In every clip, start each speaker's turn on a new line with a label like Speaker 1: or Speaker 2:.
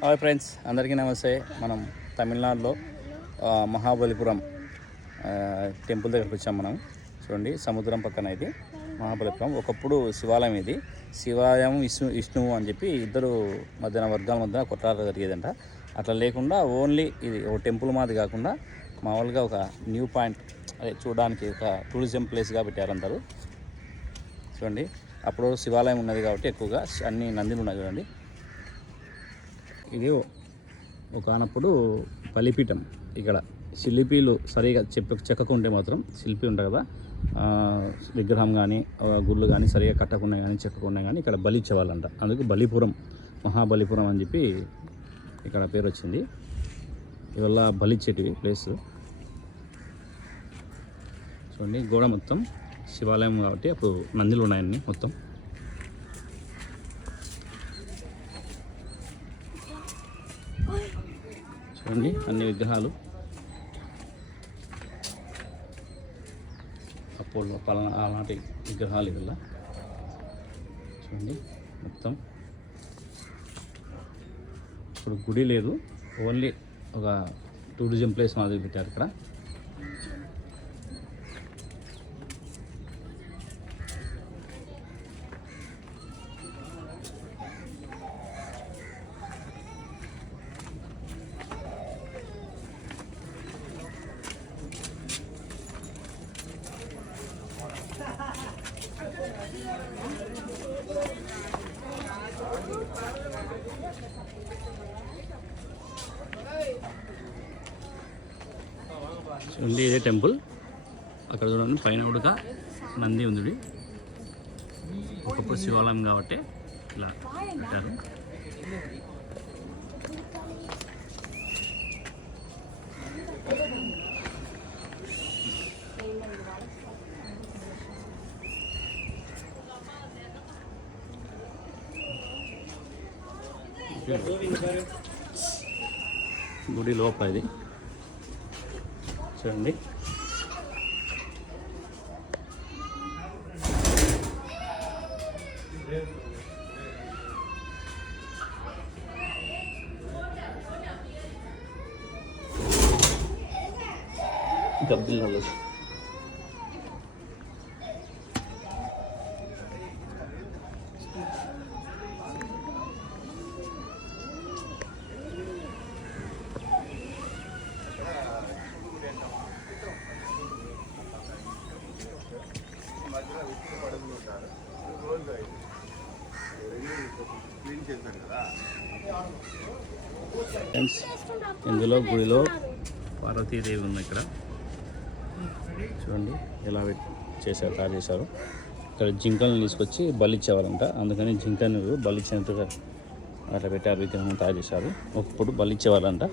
Speaker 1: Hi friends అందరికీ నమస్తే. మనం తమిళనాడులో మహాబలిపురం టెంపుల్ దగ్గరికి వచ్చాం మనం. చూడండి సముద్రం పక్కన ఇది మహాబలిపురం. ఒకప్పుడు శివాలయం ఇది. శివాలయం విష్ణు విష్ణువు అని చెప్పి ఇద్దరు మధ్యన వర్గాల మధ్యన కొట్లాట జరిగేదంట. అట్లా లేకుండా ఓన్లీ ఇది ఒక టెంపుల్ మాది కాకుండా మామూలుగా ఒక న్యూ పాయింట్ అదే చూడడానికి ఒక టూరిజం ప్లేస్గా పెట్టారంటారు చూడండి అప్పుడు శివాలయం ఉన్నది కాబట్టి ఎక్కువగా అన్ని నందిలు ఉన్నాయి చూడండి. ఇది ఒకనప్పుడు బలిపీఠం ఇక్కడ. శిల్పీలు సరిగా చెప్ప చెక్కకుంటే మాత్రం శిల్పి ఉంటుంది కదా. విగ్రహం కానీ గుళ్ళు కానీ సరిగా కట్టకుండా కానీ చెక్కకుండా కానీ ఇక్కడ బలి ఇచ్చేవాళ్ళంట. అందుకు బలిపురం మహాబలిపురం అని చెప్పి ఇక్కడ పేరు వచ్చింది. ఇవల్ల బలిచ్చేటివి ప్లేస్. చూడండి గోడ మొత్తం శివాలయం కాబట్టి అప్పుడు నందిలు ఉన్నాయన్నీ మొత్తం. చూడండి అన్ని విగ్రహాలు. అప్పుడు పలానా అలాంటి విగ్రహాలు ఇవల్ల చూడండి మొత్తం. ఇప్పుడు గుడి లేదు. ఓన్లీ ఒక టూరిజం ప్లేస్ మాదిరి పెట్టారు ఇక్కడ. ఉంది ఇదే టెంపుల్. అక్కడ చూడండి పైన కూడా నంది ఉంది ఒకప్పుడు శివాలయం కాబట్టి ఇలా పెట్టారు. గుడి లోపల ఇది చూడండి. గబ్బిల్ ఫ్రెండ్స్ ఇందులో గుడిలో పార్వతీదేవి ఉంది ఇక్కడ. చూడండి ఎలా చేశారు తయారు చేశారు. ఇక్కడ జింకలను తీసుకొచ్చి బలిచ్చేవారంట. అందుకని జింకను బలిచ్చినట్టుగా అట్లా పెట్టారు విగ్రహం తయారు చేశారు. ఒకప్పుడు బలిచ్చేవారంట.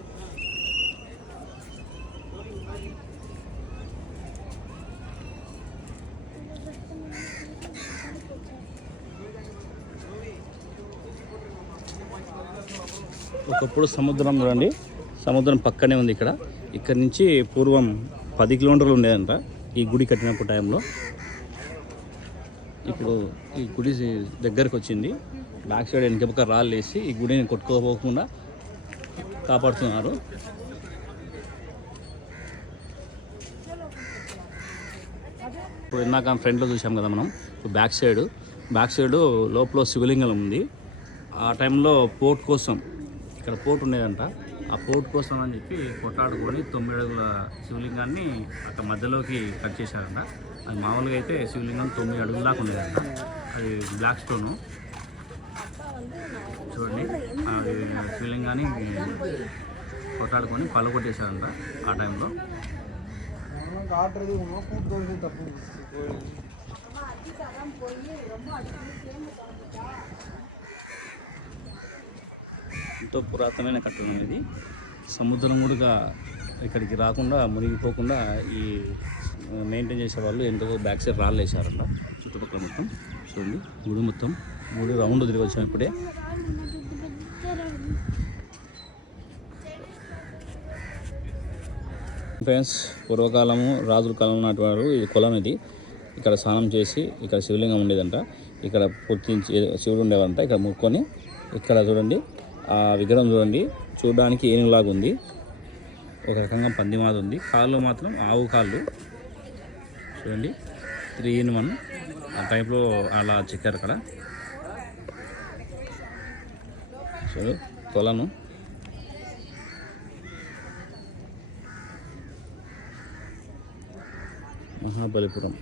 Speaker 1: ఒకప్పుడు సముద్రం చూడండి సముద్రం పక్కనే ఉంది ఇక్కడ. ఇక్కడ నుంచి పూర్వం పది కిలోమీటర్లు ఉండేదంట ఈ గుడి కట్టినప్పుడు టైంలో. ఇప్పుడు ఈ గుడి దగ్గరకు వచ్చింది. బ్యాక్ సైడ్ వెనక పక్క రాళ్ళు వేసి ఈ గుడిని కొట్టుకోపోకుండా కాపాడుతున్నారు. ఇప్పుడు ఇందాక ఫ్రంట్లో చూసాం కదా మనం. Back side. బ్యాక్ సైడ్ లోపల శివలింగం ఉంది. ఆ టైంలో పోర్ట్ కోసం ఇక్కడ పోర్ట్ ఉండేదంట. ఆ పోర్ట్ కోసం అని చెప్పి కొట్లాడుకొని తొమ్మిది అడుగుల శివలింగాన్ని అక్కడ మధ్యలోకి కట్ చేశారంట. అది మామూలుగా అయితే శివలింగం తొమ్మిది అడుగుల దాకా ఉండేదంట. అది బ్లాక్ స్టోను. చూడండి. అది శివలింగాన్ని కొట్లాడుకొని కొట్టేశారంట ఆ టైంలో.
Speaker 2: తప్పు
Speaker 1: ఎంతో పురాతనమైన కట్టడం ఇది సముద్రం కూడా ఇక్కడికి రాకుండా మునిగిపోకుండా ఈ మెయింటైన్ చేసే వాళ్ళు ఎంతో బ్యాక్ సైడ్ రాళ్ళు వేసారంట చుట్టుపక్కల మొత్తం చూడండి. గుడి మొత్తం. గుడి రౌండ్ తిరిగి వచ్చాం ఇప్పుడే. ఫ్రెండ్స్ పూర్వకాలము రాజుల కాలం నాటి వారు ఇది కులం ఇది. ఇక్కడ స్నానం చేసి ఇక్కడ శివలింగం ఉండేదంట. ఇక్కడ పూర్తించి శివుడు ఉండేవంట ఇక్కడ ముక్కొని ఇక్కడ చూడండి. ఆ విగ్రహం చూడండి. చూడడానికి ఏనుగులాగా ఉంది. ఒక రకంగా పంది మాది ఉంది. కాళ్ళు మాత్రం ఆవు కాళ్ళు. చూడండి. Three in one. ఆ టైప్లో అలా చెక్కారు అక్కడ. చూడు కొలను మహాబలిపురం.